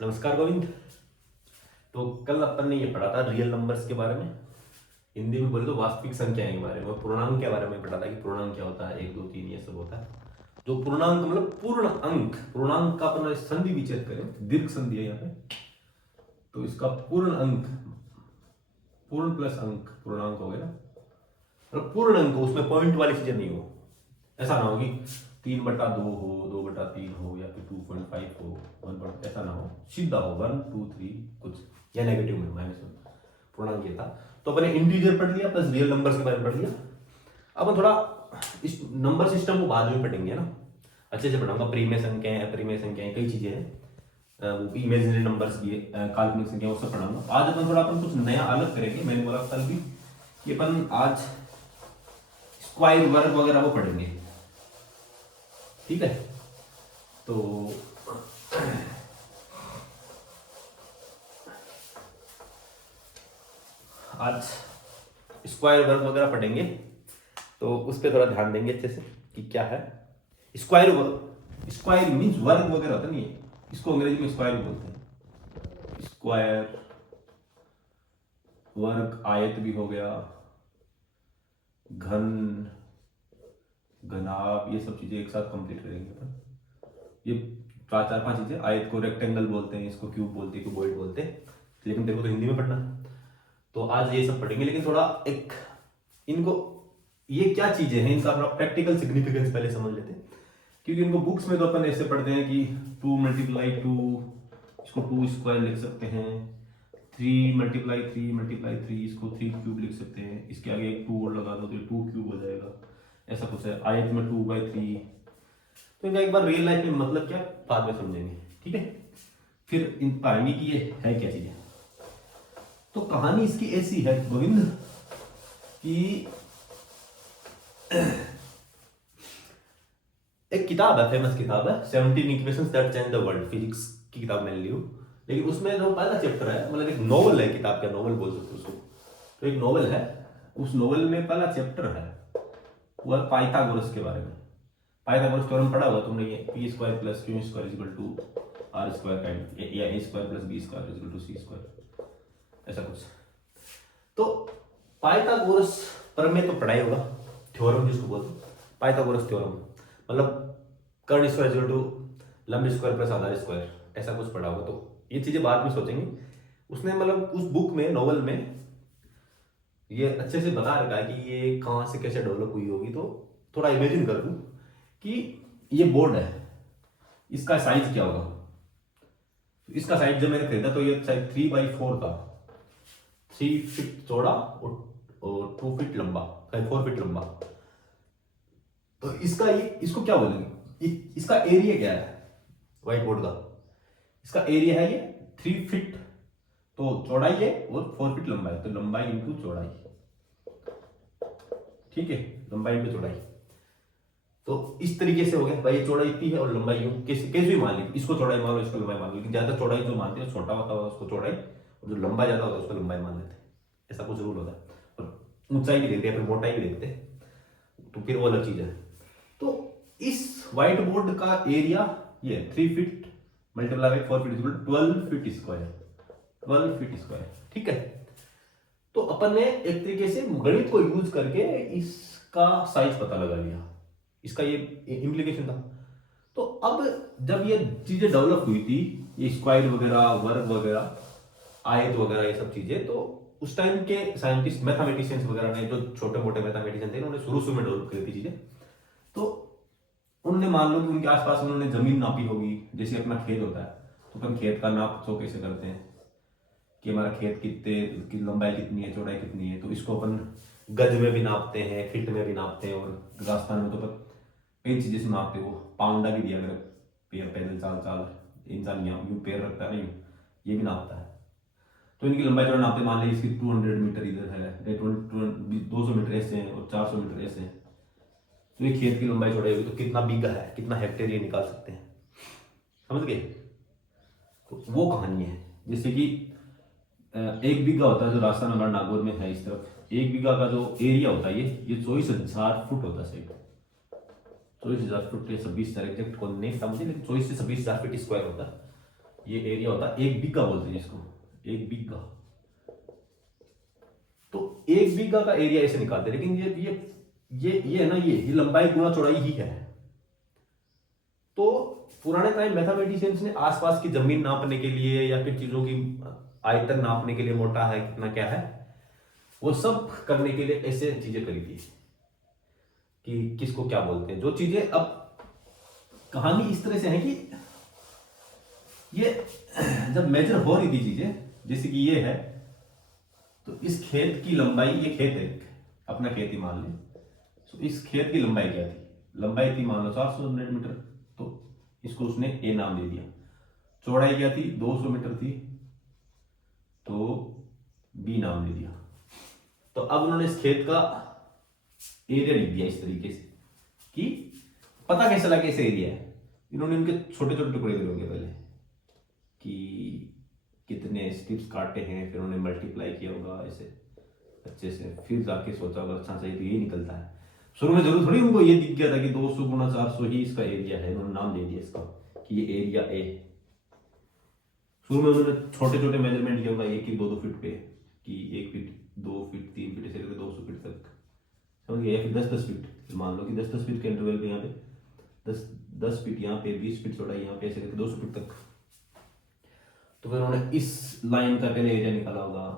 नमस्कार गोविंद। तो कल अपन ने ये पढ़ा था रियल नंबर्स के बारे में, हिंदी में बोले तो वास्तविक संख्याएं के बारे में, और पूर्णांक के बारे में पढ़ा था कि पूर्णांक क्या होता है, 1 2 3 ये सब होता है। जो पूर्णांक मतलब पूर्ण अंक, पूर्णांक का अपन संधि विच्छेद करें, दीर्घ संधि है यहाँ पे, तो इसका पूर्ण अंक, पूर्ण प्लस अंक पूर्णांक हो गया ना। और पूर्ण अंक उसमें पॉइंट वाली चीजें नहीं हो, ऐसा ना हो कि 3/2 हो, 2/3 हो, या फिर 2.5 हो, 1, ऐसा ना हो, सीधा हो 1 2 3 कुछ, या नेगेटिव में -1 पूर्णांक ये था। तो अपने इंटीजर पढ़ लिया प्लस रियल नंबर्स के बारे में पढ़ लिया। अब हम थोड़ा इस नंबर सिस्टम को बाद में पढ़ेंगे ना, अच्छे से पढ़ाऊंगा। प्रीमेय संख्याएं, अपरिमेय संख्याएं, कई चीजें हैं, वो इमेजिनरी नंबर्स भी है, काल्पनिक संख्या, वो सब पढ़ाऊंगा। आज अपन थोड़ा कुछ नया अलग करेंगे। मैंने बोला कल भी कि अपन आज स्क्वायर वर्ग वगैरह वो पढ़ेंगे, ठीक है। तो आज स्क्वायर वर्ग वगैरह पढ़ेंगे, तो उस पर थोड़ा ध्यान देंगे अच्छे से कि क्या है स्क्वायर वर्ग। स्क्वायर मीन्स वर्ग वगैरह होता नहीं है, इसको अंग्रेजी में स्क्वायर बोलते हैं। स्क्वायर वर्ग, आयत भी हो गया, घन, घनाभ, ये सब चीजें एक साथ कंप्लीट करेंगे अपन। ये चार पांच चीजें। आयत को रेक्टेंगल बोलते हैं, इसको क्यूब बोलते हैं, क्यूबॉइड बोलते हैं, लेकिन तेरे को तो हिंदी में पढ़ना है, तो आज ये सब पढ़ेंगे। लेकिन थोड़ा एक इनको, ये क्या चीजें हैं, इनका थोड़ा प्रैक्टिकल सिग्निफिकेंस पहले समझ लेते हैं। क्योंकि इनको बुक्स में तो अपन ऐसे पढ़ते हैं कि 2 × 2, इसको 2 स्क्वायर लिख सकते हैं, 3 × 3 इसको 3 क्यूब लिख सकते हैं, इसके आगे एक 2 और लगा दो तो 2 क्यूब हो जाएगा, ऐसा कुछ है। आयत में 2/3। तो इनका एक बार रियल लाइफ में मतलब क्या बाद में समझेंगे, ठीक है। फिर इन पाएंगे कि ये है क्या चीज है। तो कहानी इसकी ऐसी है गोविंद कि एक किताब है, फेमस किताब है, 17 equations that change the world, physics की किताब मैंने ली हूँ। लेकिन उसमें जो पहला चैप्टर है, मतलब एक नोवेल है, किताब का नोवेल बोल सकते हो उसको, तो एक नोवेल है। उस नोवेल में पहला चैप्टर है वो है पाइथागोरस के बारे में। पाइथागोरस थ्योरम पढ़ा हुआ तुमने, ये p² + q² = r² काइंड, या a² + b² = c², ऐसा कुछ। तो पाइथागोरस प्रमेय तो पढ़ाई होगा, थ्योरम जिसको बोलते हैं, पाइथागोरस थ्योरम मतलब कर्ण² = लंब² + आधार स्क्वायर, ऐसा कुछ पढ़ा होगा। तो ये चीजें बाद में सोचेंगे। उसने मतलब उस बुक में, नोवेल में, ये अच्छे से बता रखा है कि ये कहाँ से कैसे डेवलप हुई होगी। तो थोड़ा इमेजिन कर लूं कि ये बोर्ड है, इसका साइज क्या होगा। इसका साइज जब मैंने खरीदा तो ये साइज 3/4 था, 3 फीट चौड़ा और 2 फीट लंबा, 4 फीट लंबा। तो इसका ये, इसको क्या बोलेंगे, इसका एरिया क्या है व्हाइट बोर्ड का। इसका एरिया है ये 3 फीट, तो चौड़ाई है, और 4 फीट लंबाई, तो लंबाई इंटू चौड़ाई, ठीक है, लंबाई इंटू चौड़ाई। तो इस तरीके से हो गया भाई, ये चौड़ाई इतनी है और लंबाई यूं, कैसे कैसे भी मान ली, इसको चौड़ाई मान लो, इसको लंबाई मान लो। लेकिन ज्यादा चौड़ाई जो मानते हैं छोटा होता है उसको चौड़ाई, और जो लंबा ज्यादा होता है उसको लंबाई मान लेते हैं, ऐसा कुछ रूल होता है। और ऊंचाई भी देखते हैं, फिर मोटाई भी देखते हैं, तो फिर वो अलग चीज है। तो इस व्हाइट बोर्ड का एरिया ये 3 feet × 4 feet = 12 feet square, 12 feet square, ठीक है। तो अपन ने एक तरीके से गणित को यूज करके इसका साइज पता लगा लिया, इसका ये इम्प्लीकेशन था। तो अब जब ये चीजें डेवलप हुई थी, ये स्क्वायर वगैरह, वर्ग वगैरह, आयत वगैरह, ये सब चीजें, तो उस टाइम के साइंटिस्ट, मैथमेटिशियंस वगैरह ने, जो छोटे मोटे मैथमेटिशियन थे, उन्होंने शुरू में डेवलप करी थी चीजें। तो उन्होंने, मान लो कि उनके आसपास उन्होंने जमीन नापी होगी, जैसे अपना खेत होता है, तो अपन खेत का नाप तो कैसे करते हैं कि हमारा खेत कितने की लंबाई कितनी है, चौड़ाई कितनी है, तो इसको अपन गज में भी नापते हैं, फीट में भी नापते हैं, और राजस्थान में तो अपन कई चीजें से नापते हैं। वो पाउंडा भी दिया, अगर पैर, पैदल चाल इंसान यूं पैर रखता है ना, यूं, ये भी नापता है। तो इनकी लंबाई चौड़ाई नापते, मान लीजिए इसकी 200 मीटर इधर है, 200 मीटर ऐसे हैं, और 400 मीटर ऐसे हैं, तो ये खेत की लंबाई चौड़ाई होगी, तो कितना बीघा है, कितना हेक्टेयर, ये निकाल सकते हैं, समझ गए। तो वो कहानी है, जैसे कि 1 बीघा होता है, जो राजस्थान हमारा नागौर में है इस तरफ, 1 बीघा का जो एरिया होता है, ये 24,000 फुट होता है साइड, 24,000 फुट या 26,000, एग्जैक्ट कौन नहीं था मुझे, लेकिन 24 से 26,000 फीट स्क्वायर होता है। ये एरिया होता है 1 बीघा बोलते हैं इसको, 1 बीघा। तो 1 बीघा का एरिया ऐसे निकालते हैं, लेकिन ये है ना, ये लंबाई गुना चौड़ाई ही है। तो पुराने टाइम मैथमेटिशियंस ने आसपास की जमीन नापने के लिए या फिर चीजों की आयतन नापने के लिए, मोटा है कितना क्या है, वो सब करने के लिए ऐसे चीजें करी थी कि किसको क्या बोलते हैं। जो चीजें, अब कहानी इस तरह से है कि ये जब मेजर हो रही थी चीजें, जैसे कि ये है, तो इस खेत की लंबाई, ये खेत है अपना, खेत ही मान लें, तो इस खेत की लंबाई क्या थी, लंबाई थी मान लो 400 मीटर, तो इसको उसने ए नाम दे दिया। चौड़ाई क्या थी, 200 मीटर थी, तो बी नाम दे दिया। तो अब उन्होंने इस खेत का एरिया लिख दिया इस तरीके से कि पता कैसे लगे कैसे एरिया है। इन्होंने उनके छोटे छोटे टुकड़े करे होंगे पहले कि कितने स्ट्रिप्स काटे हैं, फिर उन्होंने मल्टीप्लाई किया होगा ऐसे अच्छे से, फिर जाके सोचा होगा अच्छा चाहिए तो ये निकलता है। शुरू में जरूर थोड़ी उनको ये दिख गया था कि 200 गुना 400 ही इसका एरिया है, उन्होंने नाम दे दिया इसका कि ये एरिया ए। शुरू में उन्होंने छोटे छोटे मेजरमेंट किया होगा, 1-2 फीट पे, कि 1 फीट 2 फीट 3 फीट ऐसे करके 200 फीट तक, समझ गए, या फिर 10-10 फीट, मान लो कि 10-10 फीट के इंटरवल पे, यहाँ पे 10 फीट, यहाँ पे 20 फीट चौड़ाई, यहाँ पे ऐसे करके 200 फीट तक। तो फिर उन्होंने इस लाइन का पहले एरिया निकाला होगा,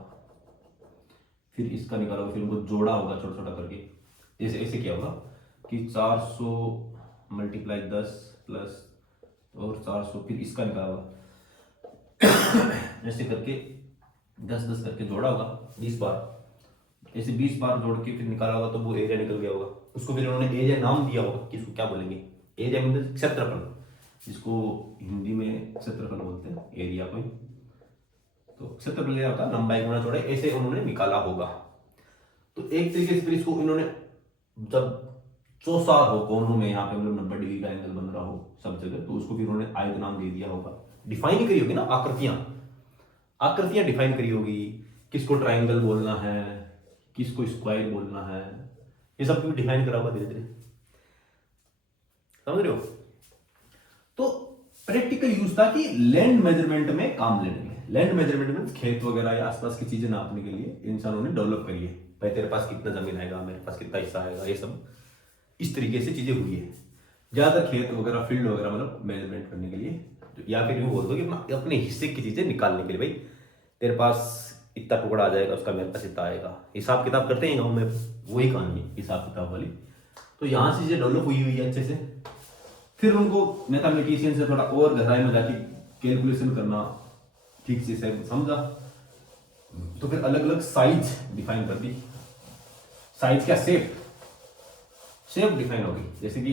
फिर इसका निकाला होगा, फिर उनको जोड़ा होगा छोटा छोटा करके, जैसे ऐसे किया होगा कि 400 मल्टीप्लाई 10 प्लस और 400, फिर इसका निकाला होगा ऐसे करके 10-10 करके जोड़ा होगा 20 बार, ऐसे 20 बार जोड़ के फिर निकाला होगा, तो वो एरिया निकल गया होगा। उसको फिर उन्होंने एरिया नाम दिया होगा कि इसको क्या बोलेंगे, एरिया मीन क्षेत्रफल, जिसको हिंदी में क्षेत्रफल बोलते हैं एरिया को। तो क्षेत्रफल क्या होता है, लंबाई गुना चौड़ाई, ऐसे उन्होंने निकाला होगा। तो एक तरीके से फिर इसको इन्होंने जब चौसार हो कोनों में, यहाँ पे मतलब 90 डिग्री का एंगल बन रहा हो सब जगह, तो उसको फिर उन्होंने आयत नाम दे दिया होगा। डिफाइन करी होगी ना, आकृतियां डिफाइन करी होगी, किसको ट्राइंगल बोलना है, किसको स्क्वायर बोलना है, ये सब भी डिफाइन करा होगा धीरे धीरे, समझ रहे हो। तो प्रैक्टिकल यूज था कि लैंड मेजरमेंट में काम लेने में, लैंड मेजरमेंट में खेत वगैरह या आसपास की चीजें नापने के लिए इंसानों ने डेवलप करी है। भाई तेरे पास कितना जमीन आएगा, मेरे पास कितना हिस्सा आएगा, ये सब इस तरीके से चीजें हुई है। ज्यादातर खेत वगैरह फील्ड वगैरह मतलब मेजरमेंट करने के लिए, या फिर यूँ बोल दो कि अपने हिस्से की चीजें निकालने के लिए, भाई तेरे पास इतना टुकड़ा आ जाएगा, उसका मेरे पास इतना आएगा, हिसाब किताब करते हैं गाँव में, वही कहानी है हिसाब किताब वाली। तो यहाँ से चीजें डेवलप हुई है अच्छे से। फिर उनको मैथमेटिशियन से थोड़ा और गहराई में जाके कैलकुलेशन करना ठीक से समझा, तो फिर अलग अलग साइज डिफाइन कर दी। साइज क्या, शेप डिफाइन होगी। जैसे कि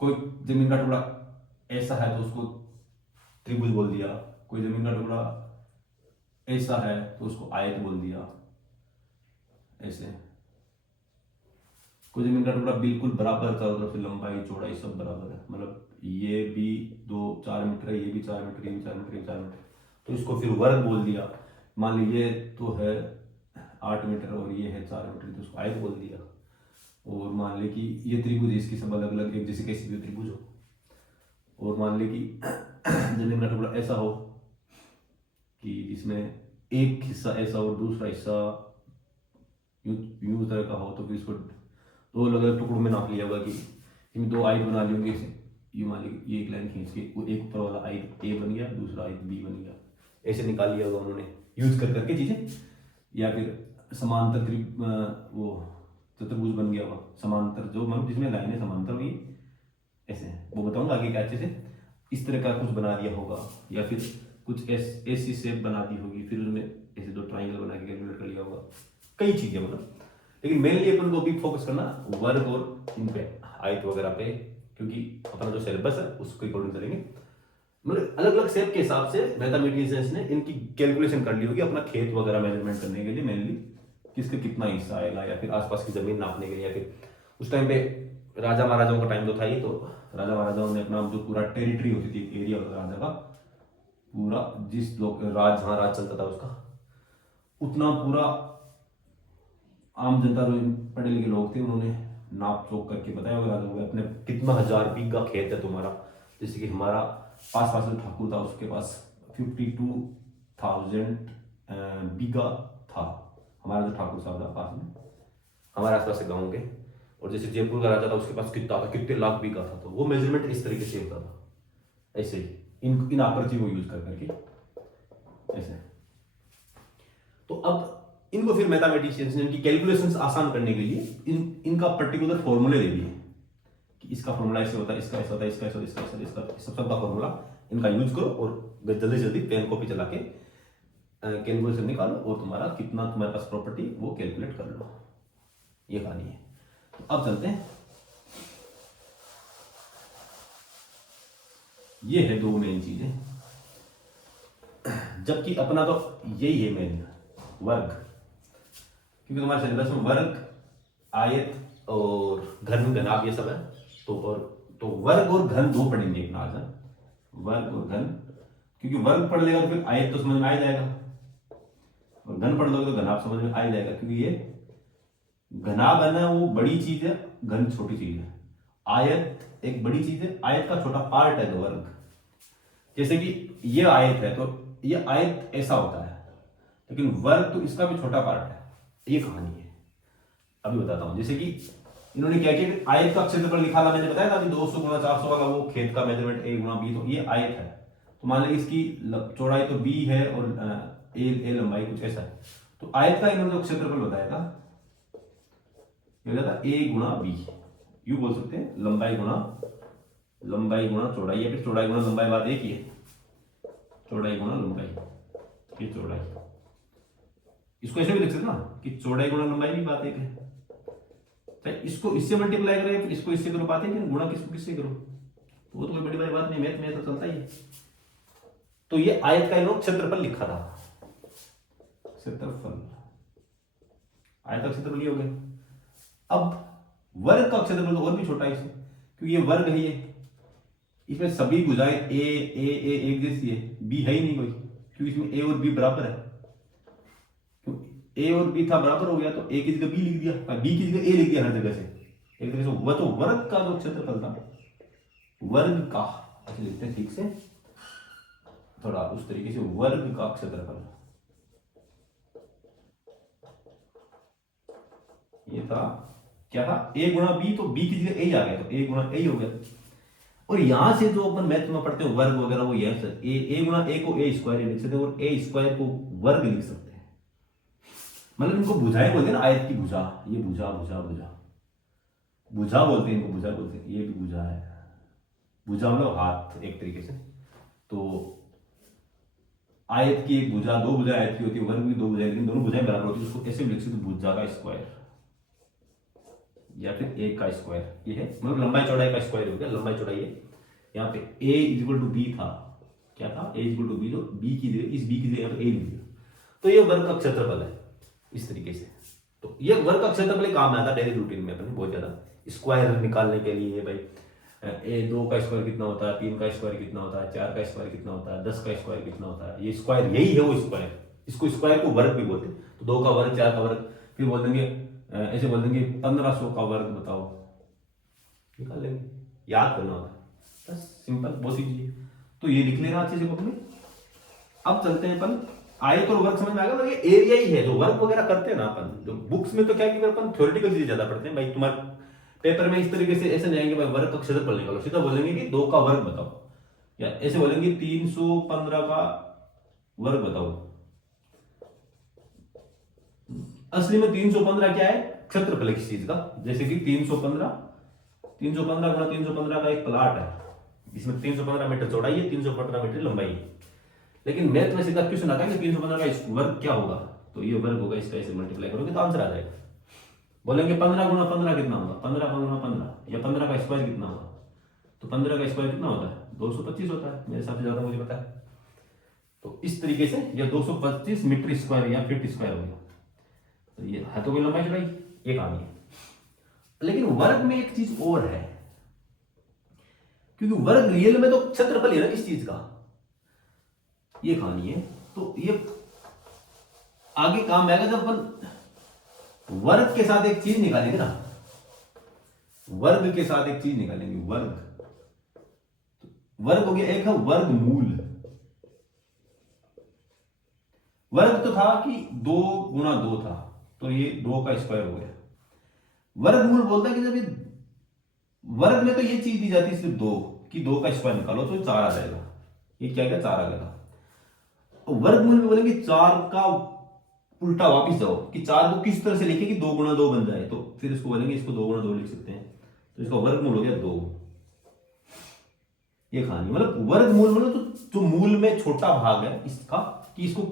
कोई जमीन का टुकड़ा ऐसा है तो उसको त्रिभुज बोल दिया, कोई जमीन का टुकड़ा ऐसा है तो उसको आयत बोल दिया, ऐसे। कोई जमीन का टुकड़ा बिल्कुल बराबर चारों तरफ से, लंबाई चौड़ाई सब बराबर है, मतलब ये भी 4 मीटर है, ये भी 4 मीटर, ये भी 4 मीटर, ये 4 मीटर, तो इसको फिर वर्ग बोल दिया। मान लीजिए तो है 8 मीटर और ये है 4 मीटर, तो उसको आयत बोल दिया। और मान ली कि ये त्रिभुज, इसकी सब अलग अलग, एक जैसे कैसी भी त्रिभुज हो। और मान ली कि जमीन का टुकड़ा ऐसा हो कि इसमें एक हिस्सा ऐसा और दूसरा हिस्सा यूं तरह का हो, तो फिर इसको 2 अलग अलग टुकड़ों में नाप लिया होगा कि इसमें 2 आयत बना ली होंगी। ये मान ली ये एक लाइन खींच के वो एक ऊपर वाला आयत ए बन गया, दूसरा आयत बी बन गया, ऐसे निकाल लिया होगा उन्होंने यूज कर करके चीजें। या फिर समांतर वो चतुर्भुज बन गया होगा, समांतर जो मतलब जिसमें लाइनें समांतर हुई ऐसे, वो बताऊंगा आगे क्या अच्छे से। इस तरह का कुछ बना दिया होगा, या फिर कुछ ऐसी शेप बना दी होगी, फिर उसमें ऐसे 2 ट्राइंगल बना के कैलकुलेट कर लिया होगा, कई चीजें मतलब। लेकिन मेनली अपन को अभी फोकस करना वर्ग और इन पे, आयत वगैरह पे, क्योंकि अपना जो सिलेबस है उसके अकॉर्डिंग चलेंगे। मतलब अलग अलग शेप के हिसाब से मैथमेटिशियंस ने इनकी कैलकुलेशन कर ली होगी अपना खेत वगैरह मेजरमेंट करने के लिए, मेनली किसका कितना हिस्सा आएगा, या फिर आसपास की जमीन नापने के लिए। या फिर उस टाइम पे राजा महाराजाओं का टाइम तो था ही, तो राजा महाराजाओं ने अपना जो पूरा टेरिटरी होती थी, एरिया होता था राजा का पूरा, जिस लोग राज जहाँ राज चलता था उसका, उतना पूरा आम जनता जो पढ़े लिखे लोग थे उन्होंने नाप चोक करके बताया होगा राजा को, अपने कितना 1000 बीघा खेत है तुम्हारा। जैसे कि हमारा पास में ठाकुर था, उसके पास 52,000 बीघा था। हमारा जो ठाकुर साहब था पास में, हमारे आसपास से गाँव के, और जैसे जयपुर का राजा था उसके पास कितना था, कितने लाख बीघा था। तो वो मेजरमेंट इस तरीके से होता था, ऐसे ही इन आकृति को यूज कर करके ऐसे। तो अब इनको फिर मैथमेटिशियंस ने इनकी कैलकुलेशंस आसान करने के लिए इनका पर्टिकुलर फॉर्मूले दे दिए कि इसका फॉर्मूला ऐसे होता है, इसका ऐसा होता है, इसका ऐसा होता है, इसका ऐसा, इसका सब का फॉर्मूला इनका यूज करो और जल्दी जल्दी पेन कॉपी चला के कैलकुलेशन निकालो और तुम्हारा कितना तुम्हारे पास प्रॉपर्टी वो कैलकुलेट कर लो। ये कहानी है। तो अब चलते हैं, ये है दो मेन चीजें, जबकि अपना तो यही है मेन वर्ग, क्योंकि तुम्हारे सिलेबस में वर्ग, आयत और घन, घनाभ ये सब है। तो वर्ग और घन दो पढ़ेंगे एक आज, वर्ग और घन, क्योंकि वर्ग पढ़ लेगा तो फिर आयत तो समझ में आ जाएगा, और घन पढ़ लोगे तो घनाभ समझ में आ जाएगा, क्योंकि ये घनाभ है ना वो बड़ी चीज है, घन छोटी चीज है। आयत एक बड़ी चीज है, आयत का छोटा पार्ट है तो वर्ग। जैसे कि ये आयत है तो ये आयत ऐसा होता है, लेकिन वर्ग तो इसका भी छोटा पार्ट है। ये कहानी है, अभी बताता हूं। जैसे कि इन्होंने क्या किया, आयत का क्षेत्रफल लिखा था, मैंने बताया था कि 200 गुणा 400 वाला वो खेत का मेजरमेंट a गुणा b। तो ये आयत है, तो मान लीजिए इसकी चौड़ाई तो b है और a लंबाई कुछ ऐसा है। तो आयत का इन्होंने जो क्षेत्रफल बताया था a गुणा b, यू बोल सकते हैं लंबाई गुणा चौड़ाई, या फिर चौड़ाई गुणा लंबाई, बात एक ही है, चौड़ाई गुणा लंबाई, ये चौड़ाई। इसको ऐसे भी लिख सकते ना कि चौड़ाई गुणा लंबाई भी बात एक है। इसको इससे मल्टीप्लाई करो, फिर इसको इससे करो, बात है कि गुणा किसको किससे करो, तो वो तो कोई बड़ी बड़ी बात नहीं, मैथ में तो चलता ही है। तो ये आयत का इन्होंने क्षेत्रफल लिखा था, क्षेत्रफल, आयत का क्षेत्रफल ये हो गया। अब वर्ग का क्षेत्रफल तो और भी छोटा है इससे, क्योंकि ये वर्ग है, ये इसमें सभी भुजाएं ए ए ए एक जैसी है, बी है ही नहीं कोई, क्योंकि इसमें ए और बी बराबर है। ए और बी था बराबर हो गया, तो ए की जगह बी लिख दिया, बी की जगह ए लिख दिया, हर जगह से एक तरह से। वह तो वर्ग का जो क्षेत्रफल था, वर्ग का, अच्छा लिखते हैं ठीक से थोड़ा उस तरीके से, वर्ग का क्षेत्रफल ये था, क्या था, ए गुणा बी, तो बी की जगह ए आ गया, तो ए गुणा ए हो गया। और यहां से जो अपन मैथ में पढ़ते हैं वर्ग वगैरह, वो ये ए गुणा ए को ए स्क्वायर लिख सकते हैं, और ए स्क्वायर को वर्ग लिख सकते हैं। मतलब इनको भुजाएं बोलते हैं ना, आयत की भुजा, ये भुजा भुजा भुजा भुजा बोलते हैं इनको, भुजा बोलते हैं, ये भी भुजा है, भुजा मतलब हाथ एक तरीके से। तो आयत की एक भुजा, दो भुजा आयत की होती है, वर्ग भी दो भुजाएं, लेकिन दोनों भुजाएं बराबर होती है, उसको ऐसे लिख सकते, भुजा का स्क्वायर या फिर एक का स्क्वायर, ये है मतलब लंबाई चौड़ाई का स्क्वायर हो गया, लंबाई चौड़ाई है। यहाँ पे a इक्वल टू बी था, क्या था, a इक्वल टू बी, तो b की जगह, इस b की जगह a लिख दिया, तो ये वर्ग का क्षेत्रफल है इस तरीके से। तो ये वर्ग का क्षेत्रफल काम आता है डेली रूटीन में अपने बहुत ज्यादा, स्क्वायर निकालने के लिए भाई, ए 2 का स्क्वायर कितना होता है, 3 का स्क्वायर कितना होता है, 4 का स्क्वायर कितना होता है, 10 का स्क्वायर कितना होता है, ये स्क्वायर यही है वो स्क्वायर, इसको स्क्वायर को वर्ग भी बोलते हैं। तो 2 का वर्ग, 4 का वर्ग, फिर बोल देंगे ऐसे बोल देंगे 1500 का वर्ग बताओ, निकाल लेंगे, याद करना होता है बस, सिंपल बहुत सी चीज। तो ये लिख लेना अच्छे से बुक में। अब चलते हैं अपन, आयत और वर्ग समझ में आ गया, ये एरिया ही है जो वर्ग वगैरह करते हैं ना अपन, जो बुक्स में तो क्या कि अपन थ्योरेटिकल चीजें ज्यादा पढ़ते हैं भाई, तुम्हारे पेपर में इस तरीके से ऐसे नहीं आएंगे भाई वर्ग का क्षेत्रफल निकालो, सीधा बोलेंगे कि 2 का वर्ग बताओ, या ऐसे बोलेंगे 315 का वर्ग बताओ। असली में 315 क्या है, क्षेत्रफल है किसी चीज का, जैसे कि 315 गुणा 315 का एक प्लाट है, इसमें 315 मीटर चौड़ाई है, 315 मीटर लंबाई है। लेकिन मैथ में सीधा क्वेश्चन आता है कि 315 का वर्ग क्या होगा, तो ये वर्ग होगा, इसका ऐसे मल्टीप्लाई करोगे तो आंसर आ जाएगा। बोलेंगे 15 गुणा 15 कितना होगा, 15 गुणा 15, या 15 का स्क्वायर कितना होगा, तो 15 का स्क्वायर कितना होता है, 225 होता है, मेरे हिसाब से ज्यादा मुझे पता है। तो इस तरीके से ये 225 मीटर स्क्वायर या फीट स्क्वायर हो गया, तो ये हाथों की लंबाई चौड़ाई ये कहानी है। लेकिन वर्ग में एक चीज और है, क्योंकि वर्ग रियल में तो क्षेत्रफल है ना किस चीज का, ये कहानी है। तो ये आगे काम आएगा जब अपन वर्ग के साथ एक चीज निकालेंगे ना, वर्ग के साथ एक चीज निकालेंगे, वर्ग हो गया, एक है वर्गमूल, वर्ग तो था कि 2 × 2 था, तो ये 2 का स्क्वायर हो गया। वर्गमूल बोलता है कि जब ये वर्ग में तो ये चीज दी जाती है सिर्फ 2, कि 2 का स्क्वायर निकालो तो 4 आ जाएगा। ये क्या गया, 4 आ गया था। तो वर्गमूल में बोलेंगे 4 का उल्टा वापिस जाओ, कि 4 को किस तरह से लिखे कि 2 × 2 बन जाए, तो फिर इसको बोलेंगे इसको 2 × 2 लिख सकते हैं, तो इसका वर्गमूल हो गया 2। ये कहानी, मतलब वर्गमूल मतलब तो जो मूल में छोटा भाग है इसका, कि इसको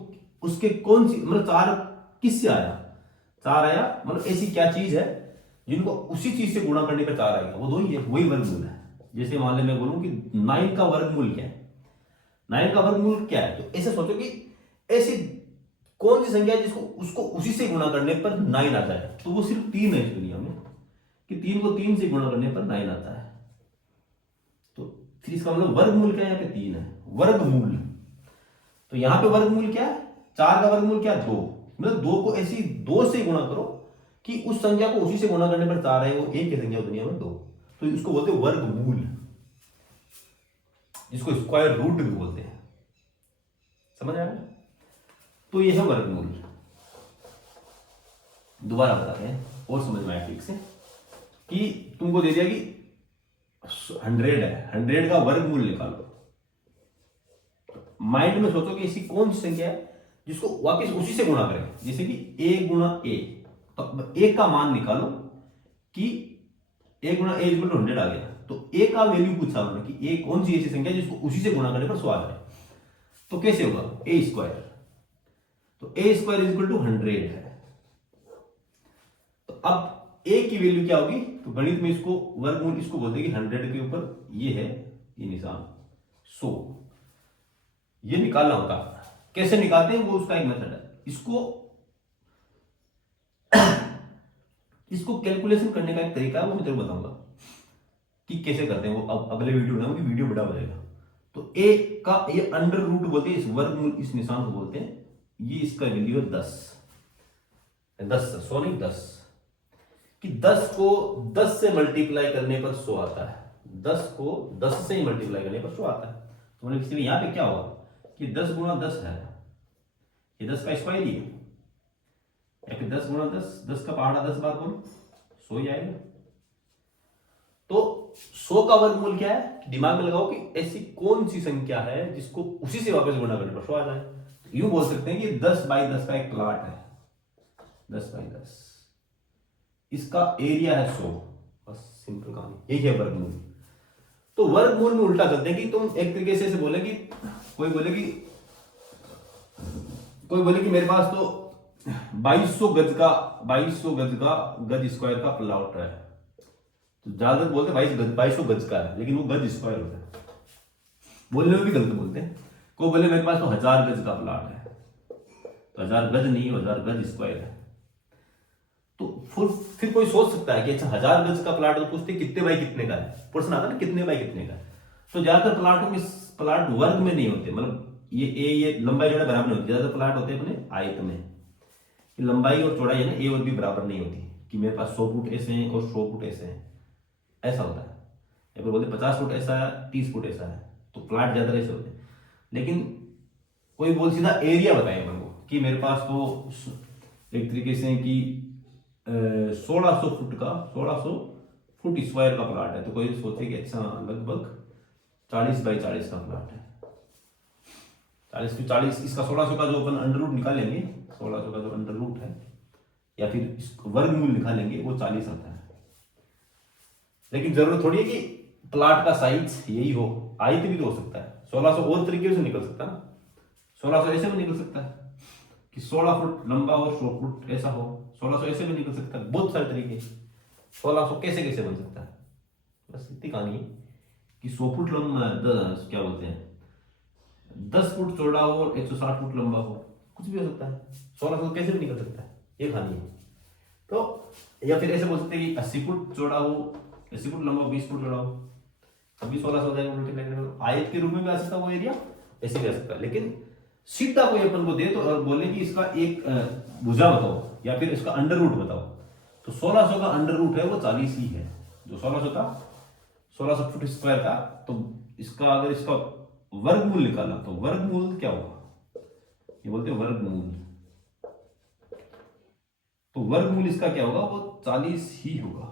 उसके कौन सी, मतलब 4 किससे आया, 4 आया, मतलब ऐसी क्या चीज है जिनको उसी चीज से गुणा करने पर 4 आएगा, वो 2 ही है, वही वर्गमूल है। जैसे मान ले मैं बोलूं कि 9 का वर्गमूल क्या है, 9 का वर्गमूल क्या है, तो ऐसे सोचो कि ऐसी कौन सी संख्या है जिसको उसको उसी से गुणा करने पर 9 आ जाए, तो वो सिर्फ 3 है इस दुनिया में, कि 3 को 3 से गुणा करने पर 9 आता है। तो फिर इसका मतलब वर्गमूल क्या है, यहाँ पे 3 है वर्गमूल। तो यहाँ पे वर्गमूल क्या है, 4 का वर्गमूल क्या है, 2, मतलब 2 को ऐसी 2 से गुणा करो कि उस संख्या को उसी से गुणा करने पर 4 है, वो एक ही संख्या दुनिया में 2, तो इसको बोलते हैं वर्गमूल, जिसको स्क्वायर रूट भी बोलते हैं। समझ आया? तो ये है वर्गमूल। दोबारा बताते हैं और समझ में आए ठीक से, कि तुमको दे दिया कि 100 है, 100 का वर्गमूल निकालो। माइंड में सोचो कि ऐसी कौन सी संख्या है जिसको वापस उसी से गुणा करें, जैसे कि a × a, तो a का मान निकालो कि a × a = 100 आ गया, तो a का वैल्यू पूछा उन्होंने कि a कौन सी ऐसी संख्या जिसको उसी से गुणा करने पर 100 आ जाए, तो कैसे होगा, a², तो a² = 100 है। तो अब a की वैल्यू क्या होगी, तो गणित में इसको वर्गमूल इसको बोलते हैं कि 100 के ऊपर ये है ये निशान 100, ये निकालना होता है। कैसे निकालते हैं वो उसका एक मेथड है। इसको कैलकुलेशन करने का एक तरीका है, वो मैं तेरे को बताऊंगा कि कैसे करते हैं, वो अब अगले वीडियो में बनाऊंगा, वीडियो बड़ा हो जाएगा। तो a का ये अंडर रूट बोलते हैं, इस वर्गमूल इस निशान को बोलते हैं, ये इसका वैल्यू है 10, 100 नहीं 10, कि 10 को 10 से मल्टीप्लाई करने पर 100 आता है, 10 को 10 से मल्टीप्लाई करने पर 100 आता है। तो मतलब इसलिए यहाँ पे क्या होगा कि 10 × 10 है, ये 10 का स्क्वायर ही है, या फिर 10 × 10, 10 का पहाड़ा 10 बार बोलो 100 ही आएगा। तो 100 का वर्गमूल क्या है, दिमाग में लगाओ कि ऐसी कौन सी संख्या है जिसको उसी से वापस गुणा करने पर 100 आ जाए। तो यूं बोल सकते हैं कि 10/10 का एक प्लॉट है, 10/10, इसका एरिया है 100, बस सिंपल कहानी, यही है वर्गमूल। तो वर्गमूल में उल्टा करते हैं कि तुम एक तरीके से बोले कि कोई बोले कि मेरे पास तो 2200 गज का गज स्क्वायर का प्लॉट है, तो ज्यादातर बोलते हैं 2200 गज का है, लेकिन वो गज स्क्वायर होता है, बोलने में भी गलत बोलते हैं। कोई बोले मेरे पास तो 1000 गज का प्लॉट है, तो 1000 गज नहीं, 1000 गज स्क्वायर है। तो फिर कोई सोच सकता है कि अच्छा 1000 गज का प्लॉट, तो पूछते कितने बाई कितने का है, प्रश्न आता है ना कितने बाई कितने का है। तो ज्यादातर प्लॉटों के प्लॉट वर्ग में नहीं होते, मतलब ये लंबाई चौड़ाई बराबर नहीं होती, ज्यादातर प्लॉट होते हैं अपने आयत में, कि लंबाई और चौड़ाई है ना ए और बी बराबर नहीं होती, कि मेरे पास 100 फुट ऐसे हैं और 100 फुट ऐसे हैं, ऐसा होता है। या फिर बोलते 50 फुट ऐसा है, 30 फुट ऐसा है, तो प्लॉट ज्यादा ऐसे होते हैं। लेकिन कोई बोल सीधा एरिया बताए अपन को कि मेरे पास तो एक तरीके से कि 1600 फुट स्क्वायर का प्लॉट है, तो कोई सोचे कि अच्छा लगभग 40/40 का प्लॉट है, 40 इसका 1600 का जो अपन अंडर रूट निकालेंगे, 1600 का जो अंडर रूट है या फिर वर्गमूल निकालेंगे वो 40 आता है। लेकिन जरूरत थोड़ी है कि प्लॉट का साइज यही हो, आयत भी तो हो सकता है, 1600 और तरीके से निकल सकता है ना, 1600 ऐसे भी निकल सकता है कि 16 फुट लंबा और 100 फुट ऐसा हो, 1600 ऐसे भी निकल सकता है, बहुत सारे तरीके। 1600 कैसे कैसे बन सकता है, बस इतनी कहानी है कि 100 फुट लंबा, क्या बोलते हैं 10 फुट चौड़ा हो और 160 फुट लंबा हो, कुछ भी हो सकता है, 1600 कैसे भी निकल सकता है, ये कहानी है। तो या फिर ऐसे बोल सकते हैं कि 80 फुट चौड़ा हो, 80 फुट लंबा, 20 फुट चौड़ा हो, तभी 1600 हो जाएगा। आयत के रूप में भी आ सकता है वो एरिया, ऐसे भी आ सकता है। लेकिन सीधा कोई अपन को दे तो और बोले कि इसका एक भुजा बताओ या फिर इसका अंडर रूट बताओ, तो 1600 का अंडर रूट है वो 40 ही है, जो 1600 फुट स्क्वायर का। तो इसका अगर इसका वर्गमूल निकाला तो वर्गमूल क्या होगा, ये बोलते हैं वर्गमूल। तो वर्गमूल इसका क्या होगा, वो 40 ही होगा।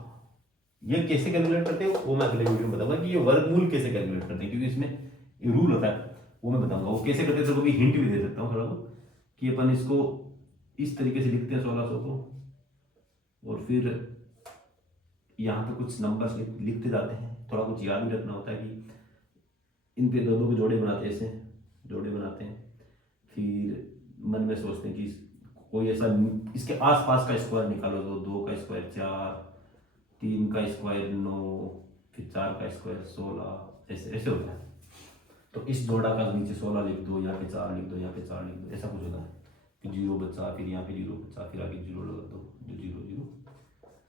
ये कैसे कैलकुलेट करते हो वो मैं अगले वीडियो में बताऊंगा कि ये वर्गमूल कैसे कैलकुलेट करते हैं, क्योंकि इसमें ये रूल होता है वो मैं बताऊंगा। वो कैसे करते हैं तो कभी हिंट भी दे सकता हूँ थोड़ा बहुत, कि अपन इसको इस तरीके से लिखते हैं 1600 को, और फिर यहाँ पे कुछ नंबर्स लिखते जाते हैं। थोड़ा कुछ याद भी रखना होता है कि इन पे दो दो के जोड़े बनाते हैं, ऐसे जोड़े बनाते हैं, फिर मन में सोचते हैं कि कोई ऐसा इसके आसपास का स्क्वायर निकालो, तो 2 का स्क्वायर 4, 3 का स्क्वायर 9, फिर 4 का स्क्वायर 16, ऐसे ऐसे होता है। तो इस जोड़ा का नीचे 16 लिख दो, यहाँ पे 4 लिख दो, यहाँ पे 4 लिख दो, ऐसा कुछ होता है। फिर 0 बचा, फिर यहाँ पे 0 बचा, फिर आगे 0 लगा दो, जो 0 0,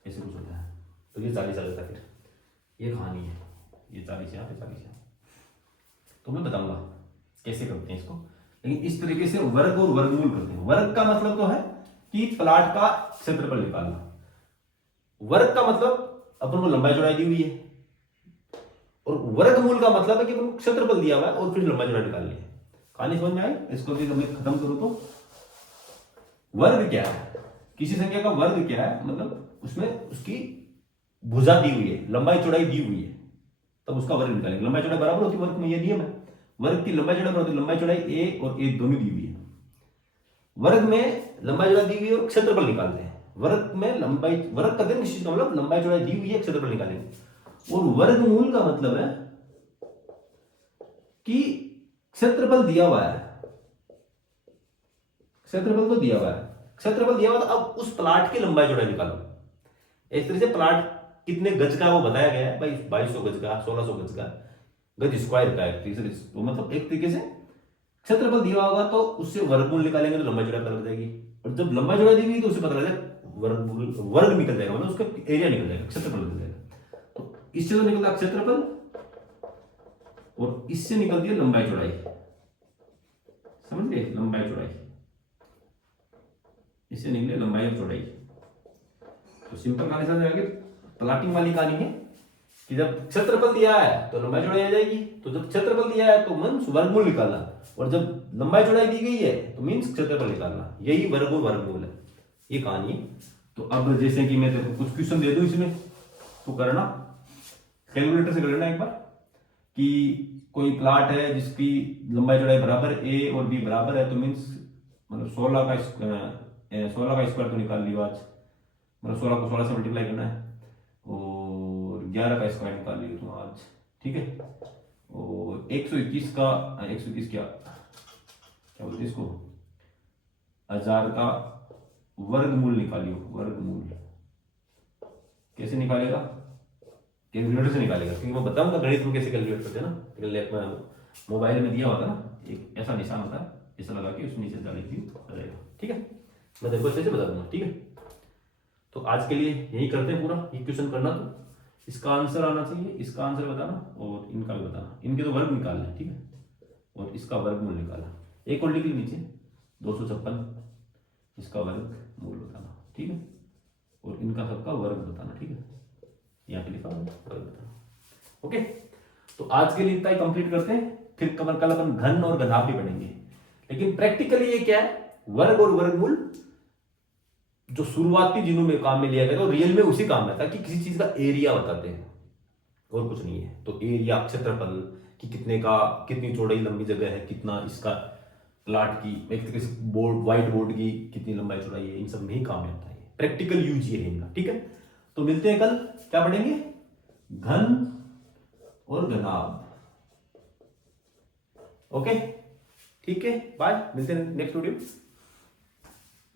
ऐसे कुछ होता है। तो ये 40 आ जाता है। फिर ये कहानी है, ये 40 यहाँ पे 40 यहाँ। तो मैं बताऊंगा कैसे करते हैं इसको, लेकिन इस तरीके से वर्ग और वर्गमूल करते हैं। वर्ग का मतलब तो है कि प्लाट का क्षेत्रफल निकालना। वर्ग का मतलब अपन को लंबाई चौड़ाई दी हुई है, और वर्गमूल का मतलब है कि अपन को क्षेत्रफल दिया हुआ है और फिर लंबाई चौड़ाई निकालनी है। कहानी समझ में आई? इसको भी मैं खत्म करूं तो वर्ग क्या है, किसी संख्या का वर्ग क्या है, मतलब उसमें उसकी भुजा दी हुई है, लंबाई चौड़ाई दी हुई है, तब उसका वर्ग निकालेंगे। लंबाई चौड़ाई बराबर होती है वर्ग में, ये नियम है। वर्ग की लंबाई चौड़ाई बराबर होती है, लंबाई चौड़ाई a और a दोनों दी हुई है। वर्ग में लंबाई चौड़ाई दी हुई है और क्षेत्रफल निकालते हैं। वर्ग में लंबाई, वर्ग करते हैं किसी चीज का मतलब लंबाई चौड़ाई दी हुई है, क्षेत्रफल निकालेंगे। और वर्गमूल का मतलब है कि क्षेत्रफल दिया हुआ है, क्षेत्रफल तो दिया हुआ है, क्षेत्रफल दिया हुआ, तो अब उस प्लाट की लंबाई चौड़ाई निकालो। इस तरह से प्लाट कितने गज का वो बताया गया है भाई, 2200 गज का, 1600 गज का, गज स्क्वायर का है। तो मतलब एक तरीके से क्षेत्रफल दिया होगा तो उससे वर्गमूल निकालेंगे तो लंबाई चौड़ाई पता लग जाएगी, और जब लंबाई चौड़ाई दी हुई तो उससे पता लग जाएगा वर्गमूल, वर्ग निकल जाएगा, मतलब उसका एरिया निकल जाएगा, क्षेत्रफल निकल जाएगा। तो इससे तो निकलता क्षेत्रफल और इससे निकलती है लंबाई चौड़ाई, समझ गए? लंबाई चौड़ाई, इससे निकले लंबाई और चौड़ाई। तो सिंपल कहानी समझ आगे। प्लाटिंग वाली कहानी है कि जब क्षेत्रफल दिया है तो लंबाई चौड़ाई आ जाएगी, तो जब क्षेत्रफल दिया है तो मींस वर्गमूल निकालना, और जब लंबाई चौड़ाई दी गई है तो मींस क्षेत्रफल निकालना। यही वर्गमूल है, ये कहानी है। तो अब जैसे कि मैं तेरे को कुछ क्वेश्चन दे दूं इसमें, तो करना कैलकुलेटर से कर लेना एक बार, कि कोई प्लाट है जिसकी लंबाई चौड़ाई बराबर a और b बराबर है, तो मींस मतलब 16 का स्क्वायर तो निकाल लियो आज, मतलब 16 को 16 से मल्टीप्लाई करना है, और 11 का स्क्वायर निकाल लियो तुम आज, ठीक है। और 121 का 121 क्या बोलते हैं इसको, 1000 का वर्गमूल निकालियो। वर्गमूल कैसे निकालेगा? कैलकुलेटर से निकालेगा, क्योंकि मैं बताऊंगा गणित में कैसे कैलकुलेट करते हैं ना। मोबाइल में दिया होता है ना, एक ऐसा निशान होता है, ऐसा लगा के उसमें नीचे डाली थी आ जाएगा, ठीक है। मैं देखो अच्छे से बता दूंगा, ठीक है। तो आज के लिए यही करते हैं, पूरा ये क्वेश्चन करना, तो इसका आंसर आना चाहिए, इसका आंसर बताना और इनका भी बताना। इनके तो वर्ग निकालना है, ठीक है, और इसका वर्गमूल निकालना। एक और लिख ली नीचे 256, इसका वर्गमूल बताना, ठीक है, और इनका सबका वर्ग बताना, ठीक है। यहाँ पे लिखा वर्ग बताना, ओके। तो आज के लिए इतना ही कंप्लीट करते हैं, फिर कल अपन घन और घनाभ भी पढ़ेंगे। लेकिन प्रैक्टिकली ये क्या है, वर्ग और वर्गमूल जो शुरुआती दिनों में काम में लिया गया, तो रियल में उसी काम में था कि किसी चीज का एरिया बताते हैं और कुछ नहीं है। तो एरिया, क्षेत्रफल कि कितने का, कितनी चौड़ाई लंबी जगह है, कितना इसका प्लाट की, एक तरीके से बोर्ड, व्हाइट बोर्ड की कितनी लंबाई चौड़ाई है, इन सब में ही काम में आता है। प्रैक्टिकल यूज ये है इनका, ठीक है। तो मिलते हैं कल, क्या पढ़ेंगे? घन और घनाभ, ओके, ठीक है, बाय, मिलते हैं नेक्स्ट वीडियो।